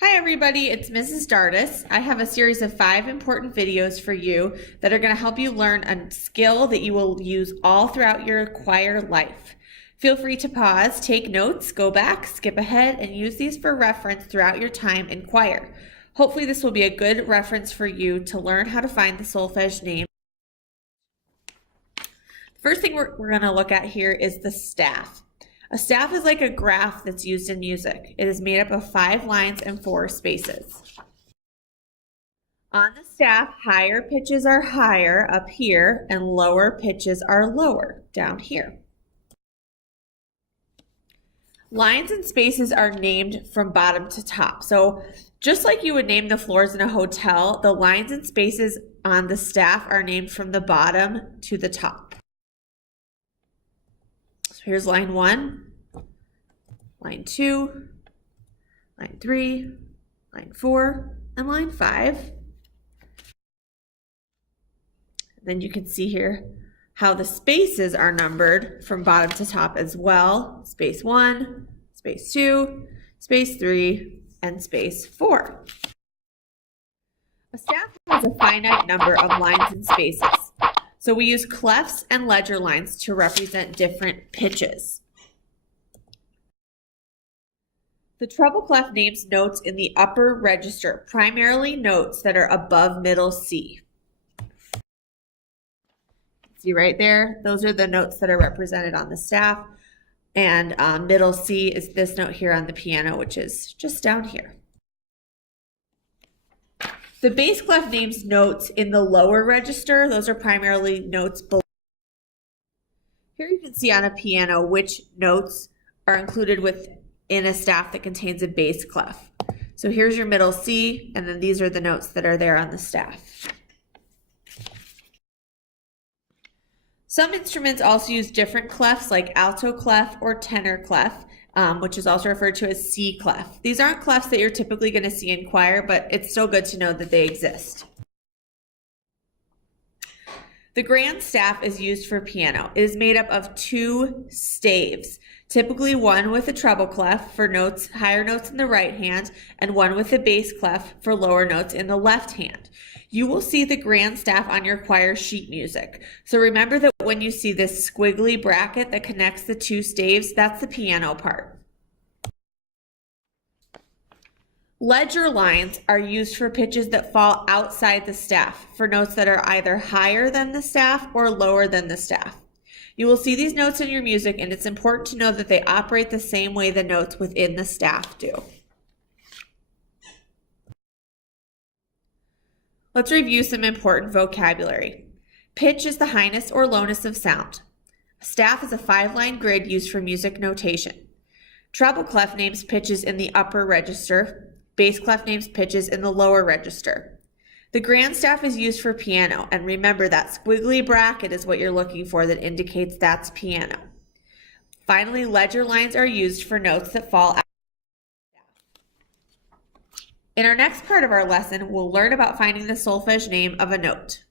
Hi everybody, it's Mrs. Dardis. I have a series of 5 important videos for you that are going to help you learn a skill that you will use all throughout your choir life. Feel free to pause, take notes, go back, skip ahead, and use these for reference throughout your time in choir. Hopefully this will be a good reference for you to learn how to find the solfege name. First thing we're going to look at here is the staff. A staff is like a graph that's used in music. It is made up of 5 lines and 4 spaces. On the staff, higher pitches are higher up here and lower pitches are lower down here. Lines and spaces are named from bottom to top. So just like you would name the floors in a hotel, the lines and spaces on the staff are named from the bottom to the top. So here's line 1, line 2, line 3, line 4, and line 5. Then you can see here how the spaces are numbered from bottom to top as well. Space 1, space 2, space 3, and space 4. A staff has a finite number of lines and spaces. So we use clefs and ledger lines to represent different pitches. The treble clef names notes in the upper register, primarily notes that are above middle C. See right there? Those are the notes that are represented on the staff. And middle C is this note here on the piano, which is just down here. The bass clef names notes in the lower register. Those are primarily notes below. Here you can see on a piano which notes are included within a staff that contains a bass clef. So here's your middle C, and then these are the notes that are there on the staff. Some instruments also use different clefs like alto clef or tenor clef, which is also referred to as C clef. These aren't clefs that you're typically going to see in choir, but it's still good to know that they exist. The grand staff is used for piano. It is made up of 2 staves, typically one with a treble clef for notes, higher notes in the right hand, and one with a bass clef for lower notes in the left hand. You will see the grand staff on your choir sheet music. So remember that when you see this squiggly bracket that connects the 2 staves, that's the piano part. Ledger lines are used for pitches that fall outside the staff, for notes that are either higher than the staff or lower than the staff. You will see these notes in your music, and it's important to know that they operate the same way the notes within the staff do. Let's review some important vocabulary. Pitch is the highness or lowness of sound. A staff is a 5-line grid used for music notation. Treble clef names pitches in the upper register. Bass clef names pitches in the lower register. The grand staff is used for piano, and remember that squiggly bracket is what you're looking for that indicates that's piano. Finally, ledger lines are used for notes that fall out. In our next part of our lesson, we'll learn about finding the solfege name of a note.